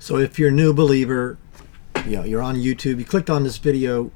So if you're a new believer, you're on YouTube, you clicked on this video,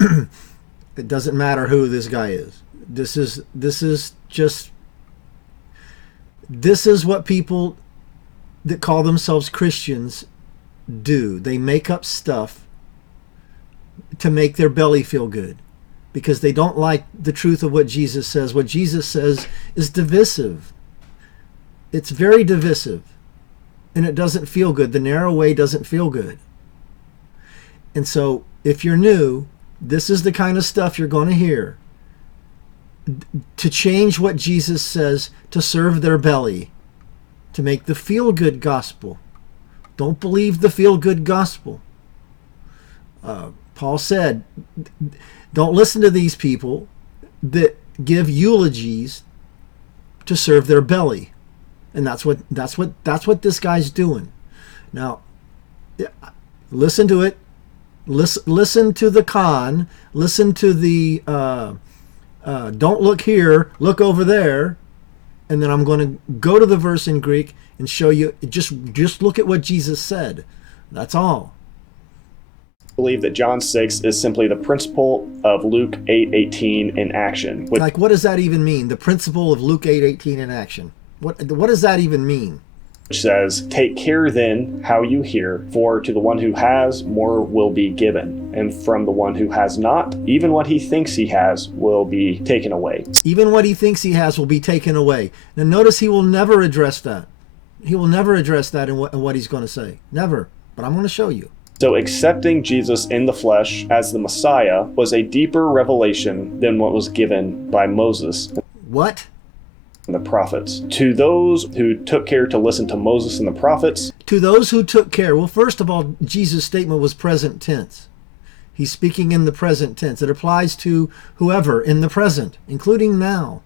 it doesn't matter who this guy is. This is what people that call themselves Christians do. They make up stuff to make their belly feel good because they don't like the truth of what Jesus says. What Jesus says is divisive. It's very divisive, and it doesn't feel good. The narrow way doesn't feel good. And so if you're new, this is the kind of stuff you're going to hear to change what Jesus says, to serve their belly, to make the feel-good gospel. Don't believe the feel-good gospel. Paul said, don't listen to these people that give eulogies to serve their belly. And that's what this guy's doing. Now, listen to it. Listen to the con. Listen to the don't look here, look over there. And then I'm going to go to the verse in Greek and show you. Just look at what Jesus said. That's all. I believe that John 6 is simply the principle of Luke 8:18 in action. Like, what does that even mean? The principle of Luke 8:18 in action. What does that even mean? Which says, take care then how you hear, for to the one who has, more will be given. And from the one who has not, even what he thinks he has will be taken away. Even what he thinks he has will be taken away. Now notice he will never address that. He will never address that in what he's going to say. Never. But I'm going to show you. So accepting Jesus in the flesh as the Messiah was a deeper revelation than what was given by Moses. What? And the prophets. To those who took care to listen to Moses and the prophets. To those who took care. Well, first of all, Jesus' statement was present tense. He's speaking in the present tense. It applies to whoever in the present, including now.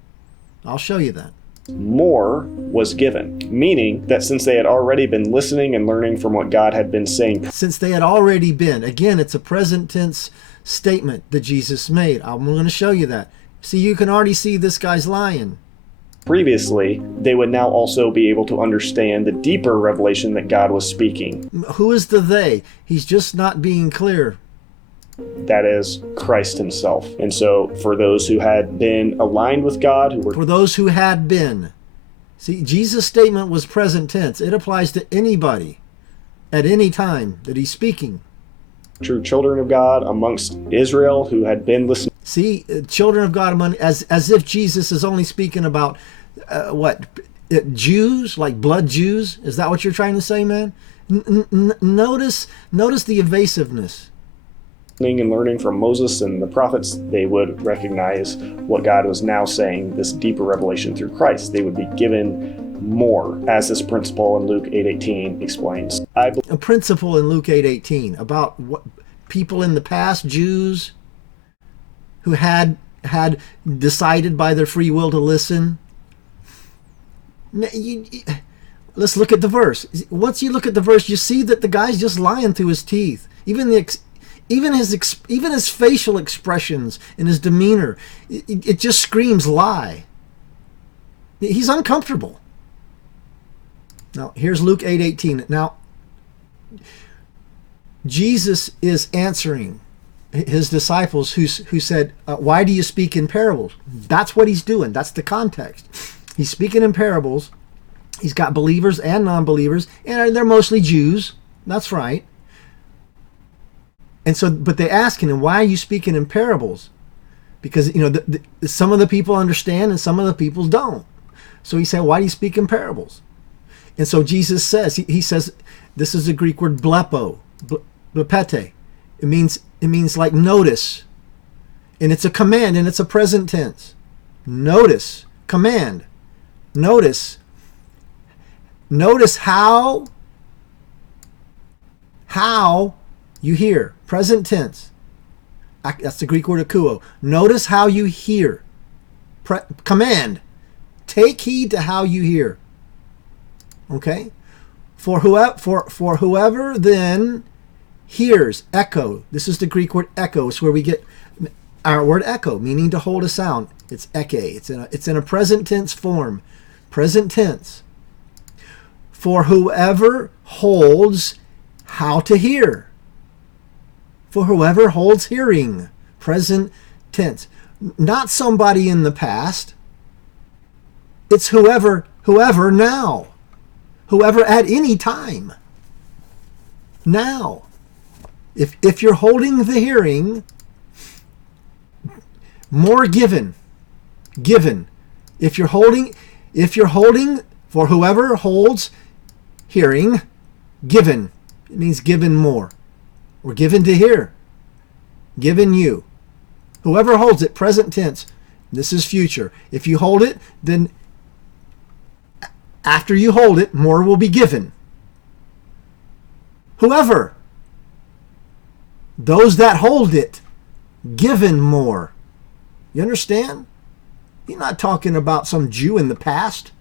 I'll show you that. More was given, meaning that since they had already been listening and learning from what God had been saying. Since they had already been. Again, it's a present tense statement that Jesus made. I'm going to show you that. See, you can already see this guy's lying. Previously, they would now also be able to understand the deeper revelation that God was speaking. Who is the they? He's just not being clear. That is Christ himself. And so for those who had been aligned with God, for those who had been. See, Jesus' statement was present tense. It applies to anybody at any time that he's speaking. True children of God amongst Israel who had been listening. See, children of God among, as if Jesus is only speaking about Jews, like blood Jews. Is that what you're trying to say, man? Notice the evasiveness. And learning from Moses and the prophets, they would recognize what God was now saying, this deeper revelation through Christ. They would be given more, as this principle in Luke 8:18 explains. A principle in Luke 8:18 about what people in the past, Jews, who had decided by their free will to listen. Let's look at the verse. Once you look at the verse, you see that the guy's just lying through his teeth. Even his facial expressions and his demeanor, it just screams lie. He's uncomfortable. Now, here's Luke 8:18. Now, Jesus is answering his disciples who said, why do you speak in parables? That's what he's doing. That's the context. He's speaking in parables. He's got believers and non-believers, and they're mostly Jews. That's right. And so, but they ask him, why are you speaking in parables? Because, some of the people understand and some of the people don't. So he said, why do you speak in parables? And so Jesus says, he says, this is the Greek word blepo, blepete. It means like notice. And it's a command, and it's a present tense. Notice, command. Notice how you hear. Present tense. That's the Greek word akuo. Notice how you hear. Command. Take heed to how you hear. Okay? For whoever then hears, echo. This is the Greek word echo. It's where we get our word echo, meaning to hold a sound. It's eke. It's in a present tense form. Present tense. For whoever holds how to hear. For whoever holds hearing, present tense. Not somebody in the past. It's whoever now. Whoever at any time. Now. If you're holding the hearing, more given. Given. If you're holding, for whoever holds hearing, given. It means given more. Or given to hear. Given you. Whoever holds it, present tense. This is future. If you hold it, then after you hold it, more will be given. Whoever. Those that hold it, given more. You understand? You're not talking about some Jew in the past.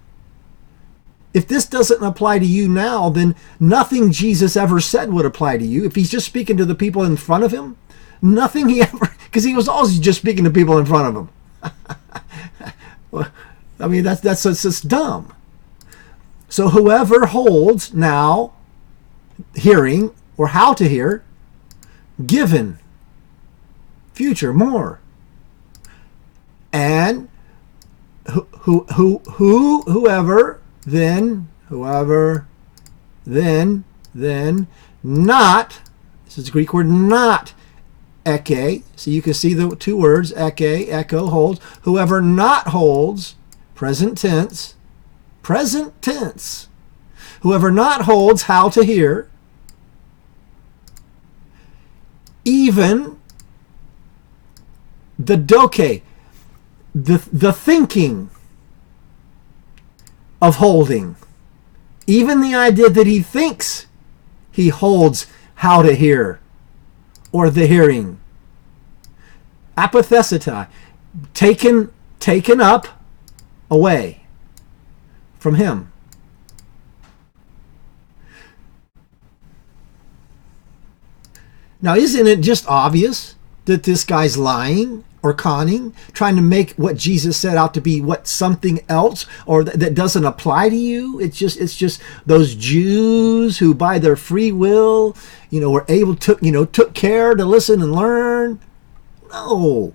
If this doesn't apply to you now, then nothing Jesus ever said would apply to you. If he's just speaking to the people in front of him, nothing he ever, because he was always just speaking to people in front of him. I mean, that's just dumb. So whoever holds now hearing, or how to hear, given, future, more. And whoever then not, this is the Greek word not, eke, so you can see the two words, eke, echo, holds, whoever not holds, present tense, whoever not holds how to hear, even the doke, the thinking of holding, even the idea that he thinks he holds how to hear, or the hearing. Apathesita, taken up, away from him. Now, isn't it just obvious that this guy's lying or conning, trying to make what Jesus said out to be what something else, or that doesn't apply to you? It's just those Jews who by their free will, were able to, took care to listen and learn. No,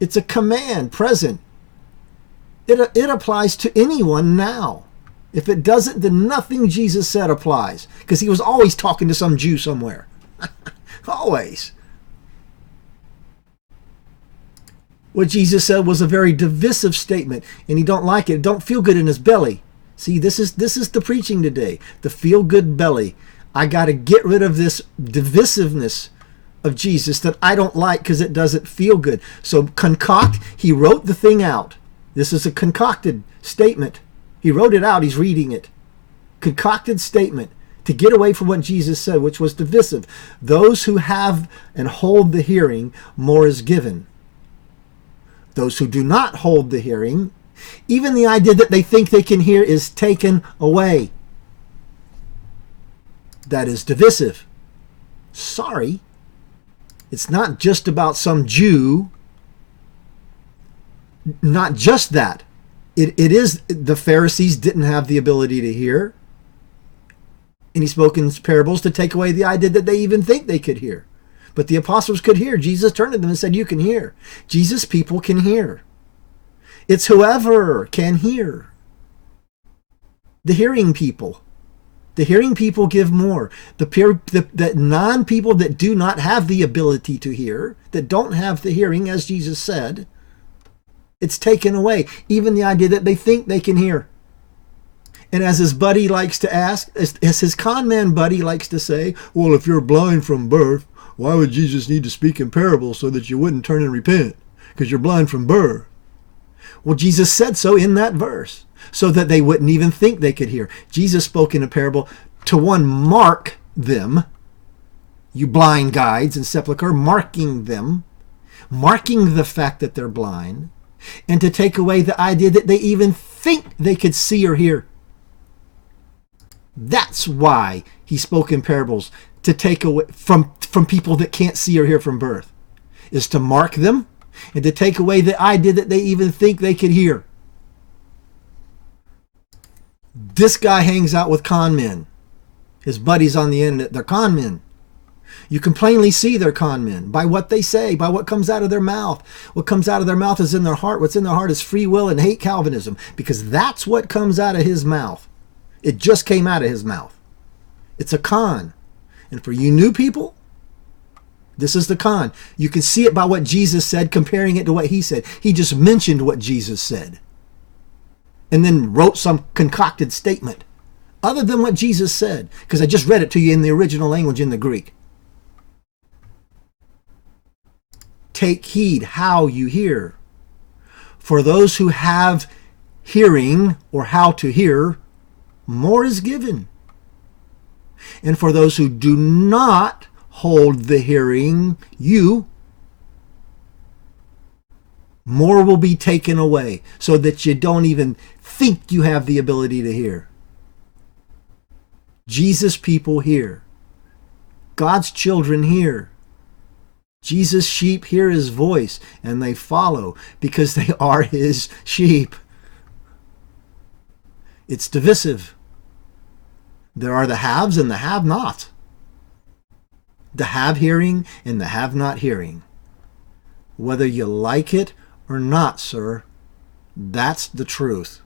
it's a command, present. It applies to anyone now. If it doesn't, then nothing Jesus said applies, because he was always talking to some Jew somewhere. Always. What Jesus said was a very divisive statement, and he don't like it. Don't feel good in his belly. See, this is the preaching today. The feel good belly. I got to get rid of this divisiveness of Jesus that I don't like because it doesn't feel good. So concoct, he wrote the thing out. This is a concocted statement. He wrote it out. He's reading it. Concocted statement to get away from what Jesus said, which was divisive. Those who have and hold the hearing, more is given. Those who do not hold the hearing, even the idea that they think they can hear is taken away. That is divisive. Sorry. It's not just about some Jew. Not just that. It is the Pharisees didn't have the ability to hear. And he spoke in parables to take away the idea that they even think they could hear. But the apostles could hear. Jesus turned to them and said, you can hear. Jesus' people can hear. It's whoever can hear. The hearing people. The hearing people give more. The non-people that do not have the ability to hear, that don't have the hearing, as Jesus said, it's taken away. Even the idea that they think they can hear. And as his buddy likes to ask, as his con man buddy likes to say, well, if you're blind from birth, why would Jesus need to speak in parables so that you wouldn't turn and repent? Because you're blind from birth. Well, Jesus said so in that verse, so that they wouldn't even think they could hear. Jesus spoke in a parable to one, mark them, you blind guides in sepulchre, marking them, marking the fact that they're blind, and to take away the idea that they even think they could see or hear. That's why he spoke in parables, to take away from people that can't see or hear from birth, is to mark them and to take away the idea that they even think they could hear. This guy hangs out with con men. His buddies on the internet, they're con men. You can plainly see they're con men by what they say, by what comes out of their mouth. What comes out of their mouth is in their heart. What's in their heart is free will and hate Calvinism, because that's what comes out of his mouth. It just came out of his mouth. It's a con. And for you new people, this is the con. You can see it by what Jesus said, comparing it to what he said. He just mentioned what Jesus said and then wrote some concocted statement other than what Jesus said, because I just read it to you in the original language in the Greek. Take heed how you hear. For those who have hearing, or how to hear, more is given. And for those who do not hold the hearing, more will be taken away, so that you don't even think you have the ability to hear. Jesus' people hear. God's children hear. Jesus' sheep hear his voice and they follow because they are his sheep. It's divisive. There are the haves and the have-nots. The have hearing and the have not hearing. Whether you like it or not, sir, that's the truth.